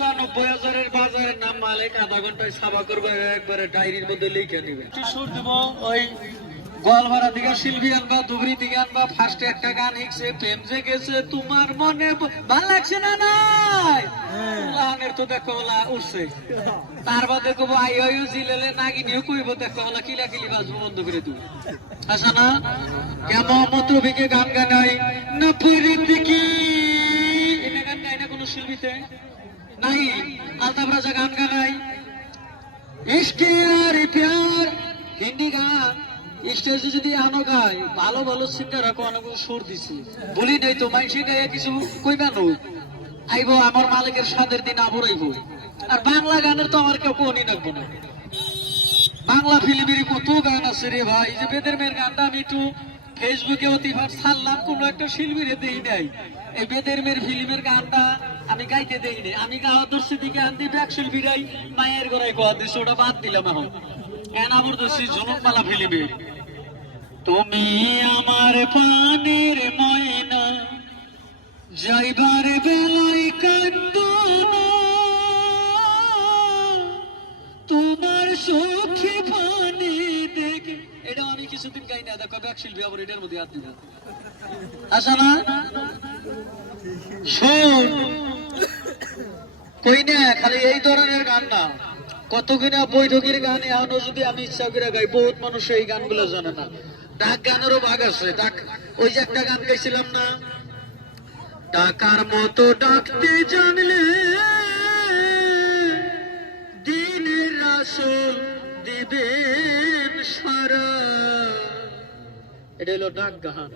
95,000-এর বাজারের নাম মালিক আধা ঘন্টায় সাবা করবে, একবারে ডায়েরির মধ্যে লিখে নিবে। সুর দেব ওই গোয়ালপাড়া থেকে শিল্পী আনবা, ধুবড়ি থেকে আনবা। ফার্স্টে একটা গান হিকছে, প্রেম জেগেছে তোমার মনে, ভালো লাগছে না? নাই গানের তো দেখো ওলা উঠছে। তার বাদে কব আই আই জিলেলে নাগিনিও কইব, দেখো ওলা কিলা কিলি বাজবো বন্ধ করে দিব। আসা না কেমন মতবিকে গান গানাই না পুরীর দিকে, এনে গান গাই না কোনো শিল্পীতে নাই। আলতাফ রাজা গান গানাই ইশকে আর প্যার, হিন্দি গান স্টেজে যদি আনো গায়, ভালো ভালো সিঙ্গার অনেক সুর দিছি বলি নাই তো, মাইসে গায়ে কিছু কইবা নই আইব আমার মালিকের সাদের দিন আবরাইব। আর বাংলা গানের তো আমার কেউ কোনই রাখবো না। বাংলা ফিল্মের কত গান আছে রে ভাই। যে বেদের মেয়ের গানটা আমি একটু ফেসবুকে অতিভার ছাড়লাম, কোন একটা শিল্পীর দেই নাই। এই বেদের মেয়ের ফিল্মের গানটা আমি গাইতে দেই নাই। আমি গাওয়া দর্শি দিকে আনতে ব্যাক শিল্পীরাই মায়ের গড়াই গোয়া দিচ্ছে, ওটা বাদ দিলাম। এখন এনাবর দর্শি ঝলকমালা ফিল্মের তুমি আমার পানের ময়না, যাইবার বেলায় কান্দনা, তোমার সখী পানে দেখে। এটা আমি কিছুদিন গাই না, দেখো ব্যাক শিল্পী আবার এটার মধ্যে হাত দিবে। আসা না শোন কই না, খালি এই ধরনের গান না, কত কিনা বৈঠকের গান এখনো যদি আমি ইচ্ছা করে গাই, বহুত মানুষ এই গানগুলো জানে না। ডাক গানেরও ভাগ আছে। ডাক ওই যে একটা গান গাইছিলাম না, ডাকার মতো ডাকতে জানলে দিনের রাসূল দিবেন সারা। এটা হলো ডাক গান।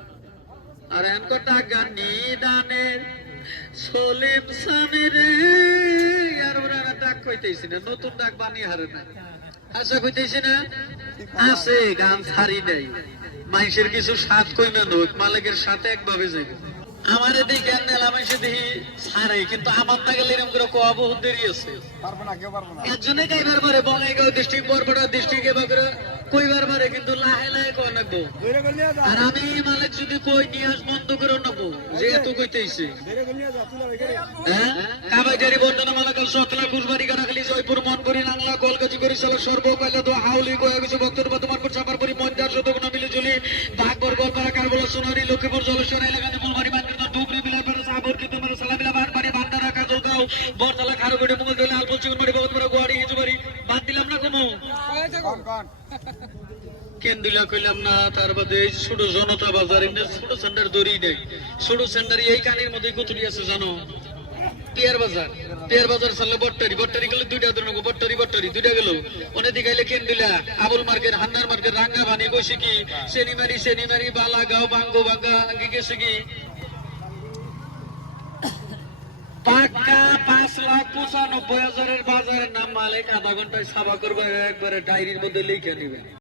আর এনকো ডাক গান নিদানের সলিম সানের, আর ওরা ডাক কইতেছি না, নতুন ডাক বানিয়ে হারে না। আশা কইতেছি না আছে গান ছাড়ি নাই। মানুষের কিছু সাথ কই না নোক, মালিকের সাথে একভাবে যাইবে। আমার দেখে আনলাম এসে দেখি ছাড়ে, কিন্তু আমার না গেলে এরকম করে কোয়া বহুত দেরি আছে। একজনে গাইবার পারে, বঙ্গাইগাঁও ডিস্ট্রিক্ট, বরপেটা ডিস্ট্রিক্ট, এবার কইবার পারে, কিন্তু লাহে লাহে কোয়া নাকবো। আর আমি মালিক যদি কই নিয়ে আস বন্ধ করে নেবো, যেহেতু কইতেইছে। হ্যাঁ কাবাইজারি বর্ধনা মালাকাল সতলা কুশবাড়ি গাড়াখালি জয়পুর মনপুরি নাংলা কলকাজি করিশালা সর্বকাইলা তো হাউলি কয়া কিছু ভক্তর বর্তমানপুর চাপারপুরি মন্দার শতগুণা মিলে চলি বাঘবর গোলপাড়া কারবলা সোনারি লক্ষ্মীপুর জলেশ্বর এলাকাতে ফুলবাড়ি বানকৃত ধুবড়ি বিলাইপাড়া সাবর কিন্তু মেরে সালামিলা বানবাড়ি বান্দারা কাজলগাঁও বরতলা খারুগুড়ি মুগলদলি আলপল চিকনবাড়ি ভগতপাড়া গুয়াড়ি হিজুবাড়ি বাদ দিলাম না কমু কেন্দিলা কইলাম না। তার বাদে এই ছোট জনতা বাজার, এমনি ছোট সেন্টার দড়ি নেই। ছোট সেন্টার এই কানের মধ্যে কতটি আছে জানো? পিয়ার বাজার, পিয়ার বাজার চাললে বট্টারি, বট্টারি গেলে দুইটা ধরে নেবো, বট্টারি বট্টারি দুইটা গেল। অনেক গাইলে কেন্দিলা, আবুল মার্কেট, হান্নার মার্কেট, রাঙ্গা ভানি, কইছে কি সেনিমারি বালাগাঁও, বাঙ্গো বাঙ্গা গেছে কি পাক্কা 5,95,000-এর বাজারের নাম মালিক আধা ঘন্টায় সাবা করবে, একবারে ডায়েরির মধ্যে লিখে নিবে।